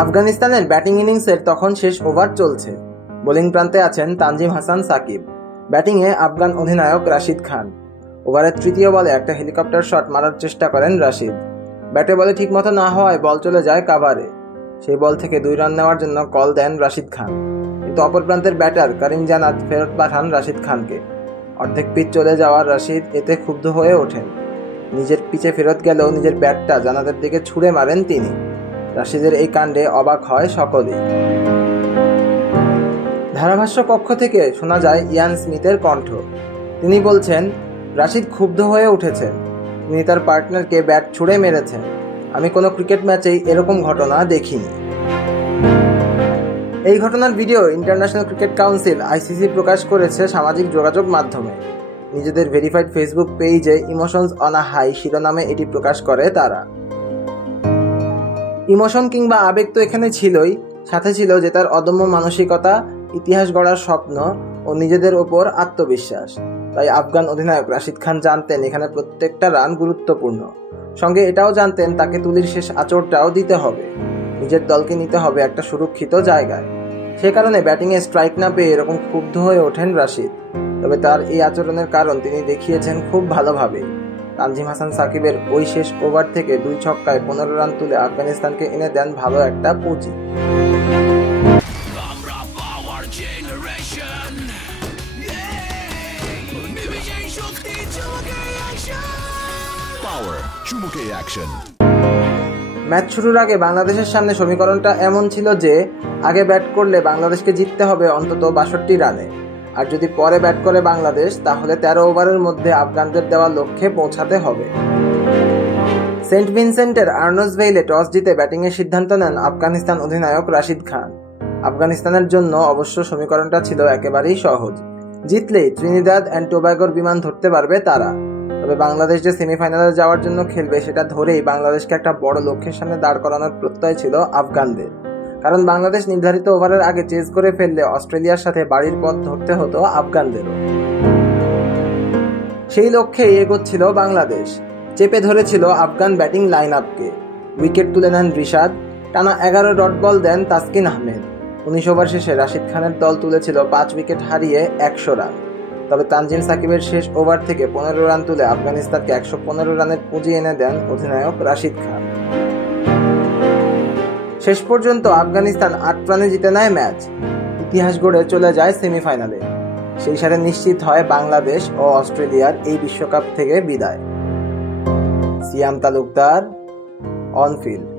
আফগানিস্তানের ব্যাটিং ইনিংসের তখন শেষ ওভার চলছে। বোলিং প্রান্তে আছেন তানজিম হাসান সাকিব, ব্যাটিংয়ে আফগান অধিনায়ক রাশিদ খান। ওভারের তৃতীয় বলে একটা হেলিকপ্টার শট মারার চেষ্টা করেন রাশিদ। ব্যাটে বলে ঠিকমতো না হওয়ায় বল চলে যায় কাভারে। সেই বল থেকে 2 রান নেওয়ার জন্য কল দেন রাশিদ খান, কিন্তু অপর প্রান্তের ব্যাটার করিম জানাত ফেরত পাঠান রাশিদ খানকে। অর্ধেক পিচ চলে যাওয়ার রাশিদ এতে ক্ষুব্ধ হয়ে ওঠেন। নিজের পিচে ফেরত গেলেও নিজের ব্যাটটা জানাতের দিকে ছুঁড়ে মারেন তিনি। রাশিদের এই কাণ্ডে অবাক হয় সকলেই। ধারাভাষ্য কক্ষ থেকে শোনা যায় ইয়ান স্মিথের কণ্ঠ। তিনি বলছেন, রাশিদ ক্ষুব্ধ হয়ে উঠেছেন, তিনি তার পার্টনারকে ব্যাট ছুঁড়ে মেরেছেন। আমি কোনো ক্রিকেট ম্যাচেই এরকম ঘটনা দেখিনি। এই ঘটনার video international cricket council ICC প্রকাশ করেছে সামাজিক যোগাযোগ মাধ্যমে। নিজেদের ভেরিফাইড ফেসবুক পেজে ইমোশনস অন আ হাই শিরোনামে এটি প্রকাশ করে তারা। ইমোশন কিংবা আবেগ তো এখানে ছিলই, সাথে ছিল যে তার অদম্য মানসিকতা, ইতিহাস গড়ার স্বপ্ন ও নিজেদের ওপর আত্মবিশ্বাস। তাই আফগান অধিনায়ক রাশিদ খান জানতেন এখানে প্রত্যেকটা রান গুরুত্বপূর্ণ। সঙ্গে এটাও জানতেন তাকে তুলির শেষ আঁচড়টাও দিতে হবে, নিজের দলকে নিতে হবে একটা সুরক্ষিত জায়গায়। সে কারণে ব্যাটিংয়ে স্ট্রাইক না পেয়ে এরকম ক্ষুব্ধ হয়ে ওঠেন রাশিদ। তবে তার এই আচরণের কারণ তিনি দেখিয়েছেন খুব ভালোভাবে। তানজিম হাসান সাকিবের ওই শেষ ওভার থেকে 2 ছক্কায় 15 রান তুলে আফগানিস্তানকে এনে দেন ভালো একটা পুঁজি। ম্যাচ শুরুর আগে বাংলাদেশের সামনে সমীকরণটা এমন ছিল যে আগে ব্যাট করলে বাংলাদেশকে জিততে হবে অন্তত 62 রানে, আর যদি পরে ব্যাট করে বাংলাদেশ তাহলে 13 ওভারের মধ্যে আফগানদের দেওয়া লক্ষ্যে পৌঁছাতে হবে। সেন্ট ভিনসেন্টের আর্নসভেইলে টস জিতে ব্যাটিংয়ের সিদ্ধান্ত নেন আফগানিস্তান অধিনায়ক রাশিদ খান। আফগানিস্তানের জন্য অবশ্য সমীকরণটা ছিল একেবারেই সহজ, জিতলেই ত্রিনিদাদ অ্যান্ড টোবাগোর বিমান ধরতে পারবে তারা। তবে বাংলাদেশ যে সেমিফাইনালে যাওয়ার জন্য খেলবে সেটা ধরেই বাংলাদেশকে একটা বড় লক্ষ্যের সামনে দাঁড় করানোর প্রত্যয় ছিল আফগানদের। কারণ বাংলাদেশ নির্ধারিত ওভারের আগে চেজ করে ফেললে অস্ট্রেলিয়ার সাথে বাড়ির পথ ধরতে হতো আফগানদেরও। সেই লক্ষ্যেই এগোচ্ছিল বাংলাদেশ। চেপে ধরেছিল আফগান ব্যাটিং লাইন আপকে। উইকেট তুলে নেন রিশাদ, টানা 11 ডট বল দেন তাসকিন আহমেদ। 19 ওভার শেষে রাশিদ খানের দল তুলেছিল 5 উইকেট হারিয়ে 100 রান। তবে তানজিম সাকিবের শেষ ওভার থেকে 15 রান তুলে আফগানিস্তানকে 115 রানের পুঁজি এনে দেন অধিনায়ক রাশিদ খান। শেষ পর্যন্ত আফগানিস্তান 8 রানে জিতে নেয় ম্যাচ, ইতিহাস গড়ে চলে যায় সেমিফাইনালে। সেই সাথে নিশ্চিত হয় বাংলাদেশ ও অস্ট্রেলিয়ার এই বিশ্বকাপ থেকে বিদায়। সিয়াম তালুকদার, অন ফিল্ড।